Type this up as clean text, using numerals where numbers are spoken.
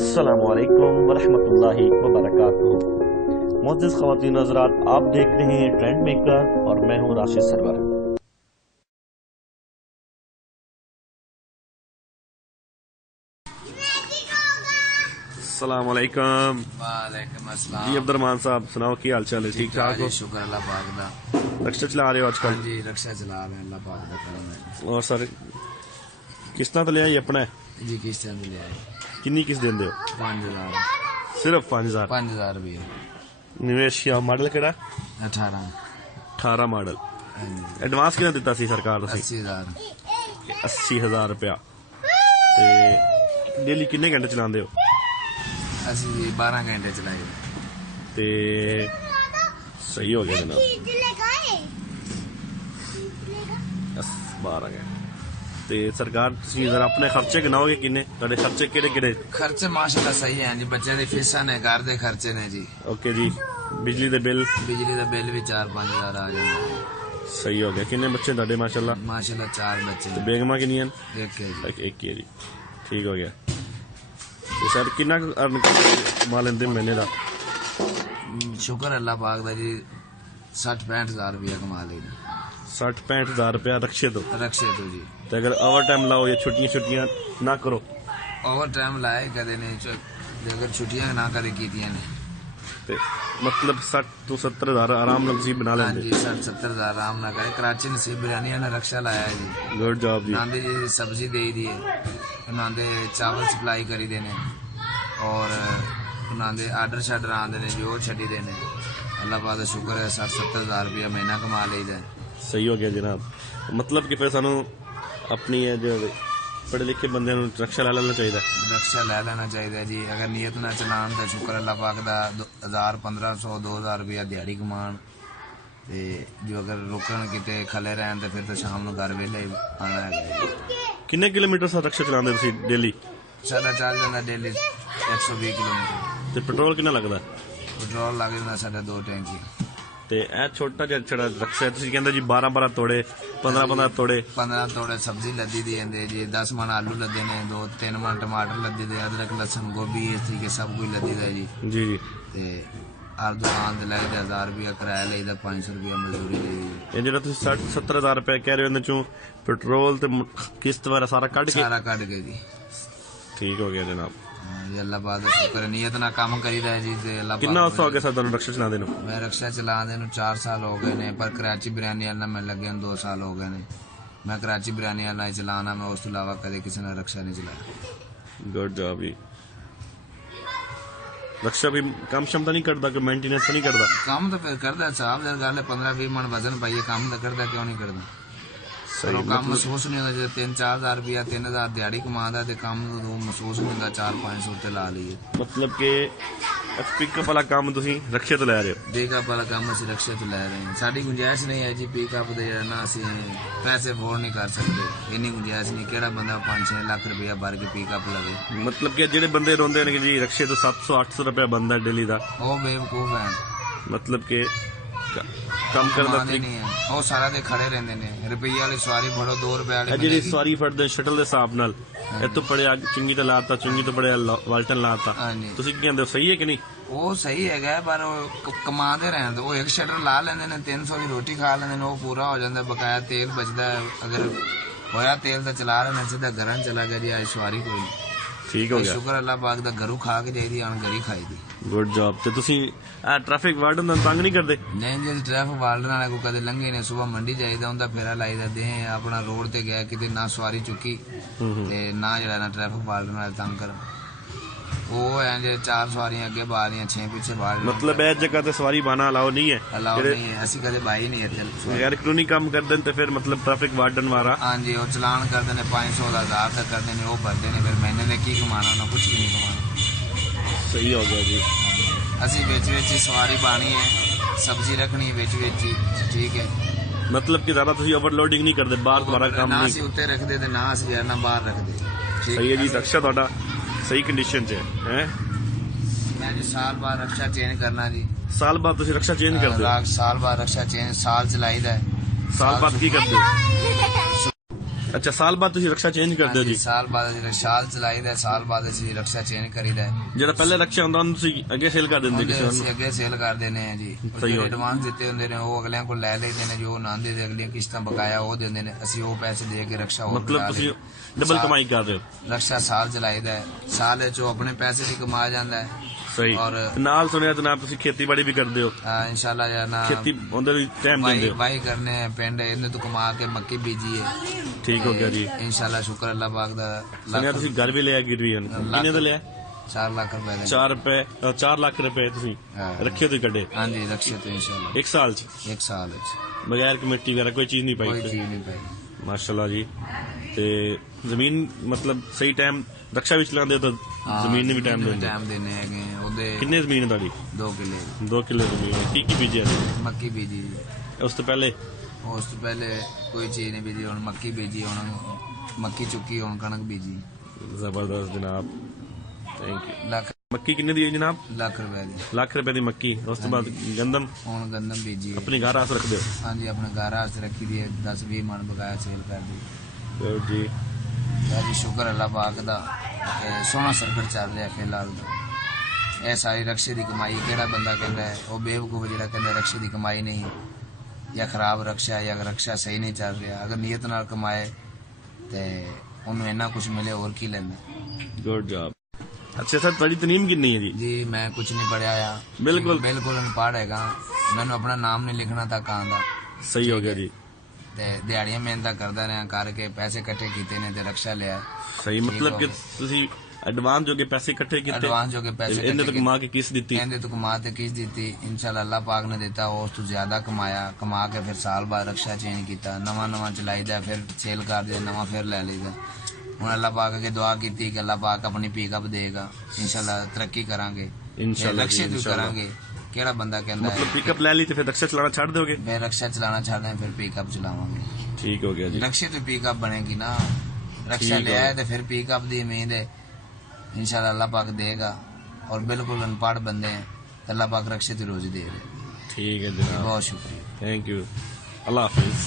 अस्सलामुअलैकुम वरहमतुल्लाहि वबरकातुहू। मुअज़्ज़िज़ ख़वातीन हज़रात, आप देख रहे हैं ट्रेंड मेकर और मैं हूँ राशिद सरवर। अस्सलामुअलैकुम। वालेकुम अस्सलाम जी अब्दुल रहमान साहब, सुनाओ की हाल चाल है? ठीक ठाक हो? शुक्र अल्लाह पाक दा। रिक्शा चला रहे हो आजकल? जी रिक्शा चला रहे हैं, अल्लाह पाक दा करम है। और सर किस्तां तो लिया ही अपना है? जी किस्तां ते लिया है। किन्नी किस्त देंदे हो? 5000 सिर्फ 5000? 5000 रुपये। निवेश या मॉडल केड़ा? 18 मॉडल। हाँ जी। एडवांस कितना दिता सी सरकार तुसी? 80000 80,000 रुपया। ते डेली किन्ने घंटे चलांदे हो? असि 12 घंटे चलाए। ते सही हो गया जनाब। 12 घंटे ते सरकार तुसी जरा अपने खर्चे गिनाओगे किन्ने? तुहाडे खर्चे केड़े-केड़े? खर्चे माशाल्लाह सही हैं जी, बच्चे दी फीसां ने, घर दे खर्चे ने जी। ओके जी। बिजली दे बिल? बिजली दा बिल भी 4-5 हज़ार आ जांदा। सही हो गया। किन्ने बच्चे तुहाडे? माशाल्लाह 4 बच्चे ते हैं। बेगमा किन्नियां? एक है जी। एक ही है जी। ठीक हो गया। ते सर किन्ना अर्न कमा लेंदे महीने दा? शुक्र अल्लाह पाक दा जी, 60-65 हज़ार रुपया कमा लेगा। 60-65 हज़ार रुपया रक्षे तो? रक्षे तो जी। ते अगर ओवर टाइम लाओ या छुट्टियां ना करो? ओवर टाइम लाए कदे नहीं, अगर छुट्टियां ना कदे कीतियां ने ते मतलब 60 तो 70 हज़ार आराम नाल नसीब बना हाँ लेंदे? जी, 60-70 हज़ार आराम ना करे। कराची नसीब बिरयानी ने रक्षा लाया है जी। गुड जॉब जी। नांदे जी सब्जी दे दी है, नांदे चावल सप्लाई करी देने और नांदे आर्डर शार्डर आंदे ने जो छड्डी देने। अल्लाह पाक दा शुक्र है, 60-70 हज़ार रुपया महीना कमा लेदा है। सही हो गया जनाब। मतलब कि फिर सानू अपनी जो पढ़े लिखे बंदे नूं रक्षा लै लेना चाहिए। रक्षा लै लेना चाहिए जी। अगर नीयत ना चलान तो शुक्र अल्लाह पाक दा 1000-1500-2000 रुपया दिहाड़ी कमान। ते जो अगर रुकन किते खले रहन तो फिर तो शाम को घर वेले आना है। किन्ने किलोमीटर सा रक्षा चलाते तुसीं डेली? साडा चल जांदा डेली 120 किलोमीटर। ते पेट्रोल किन्ना लगदा? पेट्रोल लग जांदा साडा 2 टैंकी। ते ए छोटा जिहा छड़ा रक्षा है, तुसीं कहंदे जी 12 तोड़े 15 तोड़े? 15 तोड़े सब्जी लद्दी दी आंदे जी। 10 मन आलू लद्दे ने, 2-3 मन टमाटर लद्दे दे, अदरक लहसुन गोभी इस तरीके सब कुछ लद्दी दा जी। जी जी। ते हर दुकान ते लैदा 1000 रुपया किराया लेदा, 500 रुपया मजदूरी लेदी। ये जेड़ा तुसीं 60-70 हज़ार रुपया कह रहे हो, इहदे चों पेट्रोल ते किस्त वगैरह सारा कट के? सारा कट के जी। ठीक हो गया जनाब। जी अल्लाह पाक दा शुक्र है, नियत ना काम करीदा है जी। ते अल्लाह पाक कितना अर्सा हो गया सर तुहानू रक्षा चलांदे नूं? मैं रक्षा चलांदे नूं 4 साल हो गए ने, पर कराची बिरयानी वाला मैं लगे 2 साल हो गए ने। मैं कराची बिरयानी वाला ही चलाना, मैं उस तो अलावा कदे किसी ने रक्षा नहीं चलाया। गुड जॉब जी। रक्षा भी काम क्षमता नहीं करता कि मेंटेनेंस नहीं करता? काम तो फिर करदा साहब, जब गल 15-20 मन वजन पाइए, काम तो करदा, क्यों नहीं करदा? सही काम महसूस नहीं होता। जो 3-4 हज़ार रुपया 3 हज़ार दिहाड़ी कमादा ते काम महसूस नहीं होता। 4-500 ते ला लीए। मतलब के पिकअप वाला काम तुसीं रक्षे तो लै रहे हो? पिकअप वाला काम असीं रक्षे तो लै रहे हैं। साडी गुंजाइश नहीं है जी पिकअप दे ना, असीं पैसे अफोर्ड नहीं कर सकते। इन्नी गुंजाइश नहीं। केड़ा बंदा 5-6 लाख रुपया भर के पिकअप लगे? मतलब कि जेड़े बंदे रोंदे ने कि जी रक्षे तो 700-800 रुपया बनदा डेली दा, वो बेवकूफ है। मतलब के काम करदा नहीं है, वो सारा दे खड़े रहंदे ने। रुपया वाली सवारी फड़ो, 2 रुपए वाली जेड़ी सवारी फड़दे शटल दे हिसाब नाल, ए तो पड़े चुंगी ते लाता, चुंगी तो पड़े वाल्टन लाता। तुसीं की कहंदे हो, सही है कि नहीं? वो सही है, पर कमाते रहन वो एक शटर ला लेंदे ने, 300 की रोटी खा लेंदे ने, वो पूरा हो जांदा। बकाया तेल बचदा है, अगर होया तेल तो चला रहे ने, सीधा घर चला गया जी। आज सवारी कोई नहीं। ठीक हो गया, शुक्र अल्लाह पाक दा। घरों खा के जाईदी, आन घरी खाई दी। Good job. ते तुसीं ट्रैफिक वार्डन दा तंग नहीं करदे? नहीं जी, ट्रैफिक वार्डन वाले को कदे लंघे ने। सुबह मंडी जाईदा, उंदा फेरा लाईदा। दे अपना रोड ते गया किते, ना सवारी चुकी ते ना जेड़ा ना ट्रैफिक वार्डन वाले तंग कर। वो है जे 4 सवारियां अगे बाहर रही, 6 पीछे बाहर। मतलब ए जगह ते सवारी बाना अलाउ नहीं है? अलाउ नहीं है, असि कदे बाई नहीं है। यार कानूनी काम करदे ते फिर मतलब ट्रैफिक वार्डन वाला? हां जी, वो चलान करदे ने 500 1000 तक करदे ने, वो भरदे ने। फिर महीने ने की कमाना, ना कुछ भी नहीं कमाना। सही हो गया जी। असि बेच सवारी पानी है, सब्जी रखनी है बेच ठीक है। मतलब कि ज्यादा तुसीं ओवरलोडिंग नहीं करदे? बाहर तुम्हारा काम ना नहीं? असि उत्ते रखदे ते ना असि ना बाहर रखदे। सही है जी। रक्षा तुहाडा सही कंडीशन च है। मैं जी साल बाद रक्षा चेंज करना जी। साल बाद तुसीं रक्षा चेंज करदे हो? साल बाद रक्षा चेंज, साल चलाईदा है। साल बाद की करदे हो? ਅੱਛਾ, ਸਾਲ ਬਾਅਦ ਤੁਸੀਂ ਰਕਸ਼ਾ ਚੇਂਜ ਕਰਦੇ ਹੋ ਜੀ? ਸਾਲ ਬਾਅਦ ਜਿਹੜਾ ਸਾਲ ਚਲਾਈਦਾ, ਸਾਲ ਬਾਅਦ ਅਸੀਂ ਰਕਸ਼ਾ ਚੇਂਜ ਕਰੀਦਾ। ਜਿਹੜਾ ਪਹਿਲੇ ਰਕਸ਼ਾ ਹੁੰਦਾ ਉਹਨੂੰ ਤੁਸੀਂ ਅੱਗੇ ਸੇਲ ਕਰ ਦਿੰਦੇ ਕਿਸੇ ਨੂੰ? ਅਸੀਂ ਅੱਗੇ ਸੇਲ ਕਰ ਦਿੰਦੇ ਆ ਜੀ। ਐਡਵਾਂਸ ਦਿੱਤੇ ਹੁੰਦੇ ਨੇ ਉਹ ਅਗਲਿਆਂ ਕੋਲ ਲੈ ਲੈਂਦੇ ਨੇ, ਜੋ ਨਾ ਦੇ ਅਗਲੀਆਂ ਕਿਸ਼ਤਾਂ ਬਕਾਇਆ ਉਹ ਦਿੰਦੇ ਨੇ, ਅਸੀਂ ਉਹ ਪੈਸੇ ਦੇ ਕੇ ਰਕਸ਼ਾ ਹੋਰ ਮਤਲਬ ਤੁਸੀਂ ਡਬਲ ਕਮਾਈ ਕਰਦੇ ਹੋ? ਰਕਸ਼ਾ ਸਾਲ ਚਲਾਈਦਾ, ਸਾਲ ਵਿੱਚ ਉਹ ਆਪਣੇ ਪੈਸੇ ਵੀ ਕਮਾ ਜਾਂਦਾ ਹੈ। ਸਹੀ। ਔਰ ਨਾਲ ਸੁਣਿਆ ਜਨਾਬ ਤੁਸੀਂ ਖੇਤੀਬਾੜੀ ਵੀ ਕਰਦੇ ਹੋ? इंशाल्लाह जाना खेती ਉਹਦੇ ਵੀ ਟਾਈਮ ਦਿੰਦੇ ਹੋ? ਵਾਈ ਕਰਨੇ ਪਿੰਡ ਇਹਨੇ ਤੋਂ ਕਮਾ ਕੇ ਮੱਕੀ ਬੀਜੀ ਹੈ। ਠੀਕ ਹੋ ਗਿਆ ਜੀ। इंशाल्लाह शुक्र अल्लाह पाक ਦਾ। ਸੁਣਿਆ ਤੁਸੀਂ ਘਰ ਵੀ ਲਿਆ ਗਿਰਵੀ? ਕਿੰਨੇ ਦਾ ਲਿਆ? 4 ਲੱਖ ਰੁਪਏ ਦਾ। 4 ਲੱਖ ਰੁਪਏ ਤੁਸੀਂ ਰੱਖੇ ਤੁਸੀਂ ਕੱਢੇ? ਹਾਂਜੀ ਰੱਖੇ ਤੇ इंशाल्लाह। ਇੱਕ ਸਾਲ ਚ? ਇੱਕ ਸਾਲ ਵਿੱਚ ਬਗੈਰ ਕਮੇਟੀ ਵਗੈਰਾ ਕੋਈ ਚੀਜ਼ ਨਹੀਂ ਪਾਈ? ਕੋਈ ਚੀਜ਼ ਨਹੀਂ ਪਾਈ। ਮਾਸ਼ਾਅੱਲਾ ਜੀ। ਤੇ ਜ਼ਮੀਨ ਮਤਲਬ ਸਹੀ ਟਾਈਮ ਰਕਸ਼ਾ ਵੀ ਚਲਾਉਂਦੇ ਹੋ ਤਾਂ ਜ਼ਮੀਨ ਨੇ ਵੀ ਟਾਈਮ ਦੇਣੇ ਹੈਗੇ ਉਹਦੇ। ਕਿੰਨੇ ਜ਼ਮੀਨ ਤੁਹਾਡੀ? 2 ਕਿੱਲੇ। 2 ਕਿੱਲੇ ਜ਼ਮੀਨ ਹੈ। ਕੀ ਬੀਜਿਆ? ਮੱਕੀ ਬੀਜੀ। ਉਸ ਤੋਂ ਪਹਿਲੇ ਕੋਈ ਚੀਜ਼ ਨਹੀਂ ਬੀਜੀ, ਹੁਣ ਮੱਕੀ ਬੀਜੀ, ਹੁਣ ਮੱਕੀ ਚੁੱਕੀ, ਹੁਣ ਕਣਕ ਬੀਜੀ। ਜ਼ਬਰਦਸਤ ਜਨਾਬ, ਥੈਂਕ ਯੂ। ਲੱਖ ਮੱਕੀ ਕਿੰਨੇ ਦੀ ਹੈ ਜਨਾਬ? ਲੱਖ ਰੁਪਏ ਦੀ। ਲੱਖ ਰੁਪਏ ਦੀ ਮੱਕੀ। ਉਸ ਤੋਂ ਬਾਅਦ ਗੰਦਮ? ਹੁਣ ਗੰਦਮ ਬੀਜੀ। ਆਪਣੀ ਘਰ ਆਸ ਰੱਖਦੇ ਹੋ? ਹਾਂਜੀ ਆਪਣੇ ਘਰ ਆਸ ਰੱਖੀ ਦੀ ਹੈ, 10-20 ਮਣ ਬਕਾਇਆ ਸੇਲ ਕਰਦੀ ਜੀ। ਜੀ ਸ਼ੁਕਰ ਅੱਲਾਹ ਪਾਕ ਦਾ ਸੋਹਣਾ ਸਰਕਟ ਚੱਲ ਰਿਹਾ ਫਿਲਹਾਲ ਤਾਂ। ਇਹ ਸਾਰੀ ਰਕਸ਼ੇ ਦੀ ਕਮਾਈ। ਕਿਹੜਾ ਬੰਦਾ ਕਹਿੰਦਾ ਹੈ, ਉਹ ਬੇਵਕੂਫ ਜਿਹੜਾ ਕਹਿੰਦਾ ਰਕਸ਼ੇ ਦੀ ਕਮਾਈ ਨਹੀਂ, ਜਾਂ ਖਰਾਬ ਰਕਸ਼ਾ, ਜਾਂ ਰਕਸ਼ਾ ਸਹੀ ਨਹੀਂ ਚੱਲ ਰਿਹਾ। ਅਗਰ ਨੀਅਤ ਨਾਲ ਕਮਾਏ ਤੇ ਉਹਨੂੰ ਇੰਨਾ ਕੁਝ ਮਿਲੇ, ਹੋਰ ਕੀ ਲੈਂਦਾ। Good job. ਅੱਛਾ ਸਰ, ਤੁਹਾਡੀ ਤਨੀਮ ਕਿੰਨੀ ਹੈ ਜੀ? ਜੀ ਮੈਂ ਕੁਝ ਨਹੀਂ ਪੜਿਆ ਆ, ਬਿਲਕੁਲ ਅਨਪੜ੍ਹ ਹੈਗਾ। ਮੈਨੂੰ ਆਪਣਾ ਨਾਮ ਨਹੀਂ ਲਿਖਣਾ ਤੱਕ ਆਉਂਦਾ। ਸਹੀ ਹੋ ਗਿਆ ਜੀ। ਤੇ ਦਿਹਾੜੀਆਂ ਮਿਹਨਤਾਂ ਕਰਦਾ ਰਿਹਾ, ਕਰਕੇ ਪੈਸੇ ਇਕੱਠੇ ਕੀਤੇ ਨੇ ਤੇ ਰਕਸ਼ਾ ਲਿਆ। ਸਹੀ, ਮਤਲਬ ਕਿ ਤੁਸੀਂ ਐਡਵਾਂਸ ਜੋਗੇ ਪੈਸੇ ਇਕੱਠੇ ਕੀਤੇ? ਐਡਵਾਂਸ ਜੋਗੇ ਪੈਸੇ ਇਹਨੇ ਤੋਂ ਕਮਾ ਕੇ ਕਿਸ ਦਿੱਤੀ? ਇਹਦੇ ਤੋਂ ਕਮਾ ਤੇ ਕਿਸ ਦਿੱਤੀ। ਇੰਸ਼ਾਅੱਲਾ ਅੱਲਾਹ ਪਾਕ ਨੇ ਦਿੱਤਾ, ਉਸ ਤੋਂ ਜ਼ਿਆਦਾ ਕਮਾਇਆ। ਕਮਾ ਕੇ ਫਿਰ ਸਾਲ ਬਾਅਦ ਰਕਸ਼ਾ ਚੇਂਜ ਕੀਤਾ, ਨਵਾਂ ਚਲਾਈਦਾ, ਫਿਰ ਸੇਲ ਕਰ ਦਿਆ, ਨਵਾਂ ਫਿਰ ਲੈ ਲਈਦਾ। ਹੁਣ ਅੱਲਾਹ ਪਾਕ ਅੱਗੇ ਦੁਆ ਕੀਤੀ ਕਿ ਅੱਲਾਹ ਪਾਕ ਆਪਣੀ ਪਿਕਅਪ ਦੇਗਾ। ਇੰਸ਼ਾਅੱਲਾ ਤਰੱਕੀ ਕਰਾਂਗੇ, ਰਕਸ਼ੇ ਤੋਂ ਕਰਾਂਗੇ। ਕਿਹੜਾ ਬੰਦਾ ਕਹਿੰਦਾ ਮਤਲਬ ਪਿਕਅਪ ਲੈ ਲਈ ਤੇ ਫਿਰ ਰਕਸ਼ਾ ਚਲਾਣਾ ਛੱਡ ਦੋਗੇ? ਫਿਰ ਰਕਸ਼ਾ ਚਲਾਣਾ ਛੱਡ ਦੇ, ਫਿਰ ਪਿਕਅਪ ਚਲਾਵਾਂਗੇ। ਠੀਕ ਹੋ ਗਿਆ ਜੀ। ਰਕਸ਼ੇ ਤੋਂ ਪਿਕਅਪ ਬਣੇਗੀ ਨਾ, रक्षा ले आए तो फिर पिकअप दी उम्मीद है इंशाल्लाह अल्लाह पाक देगा। और बिल्कुल अनपढ़ बंदे हैं तो अल्लाह पाक रक्षे तो रोज दे रहे। ठीक है जनाब, बहुत शुक्रिया, थैंक यू, अल्लाह हाफिज।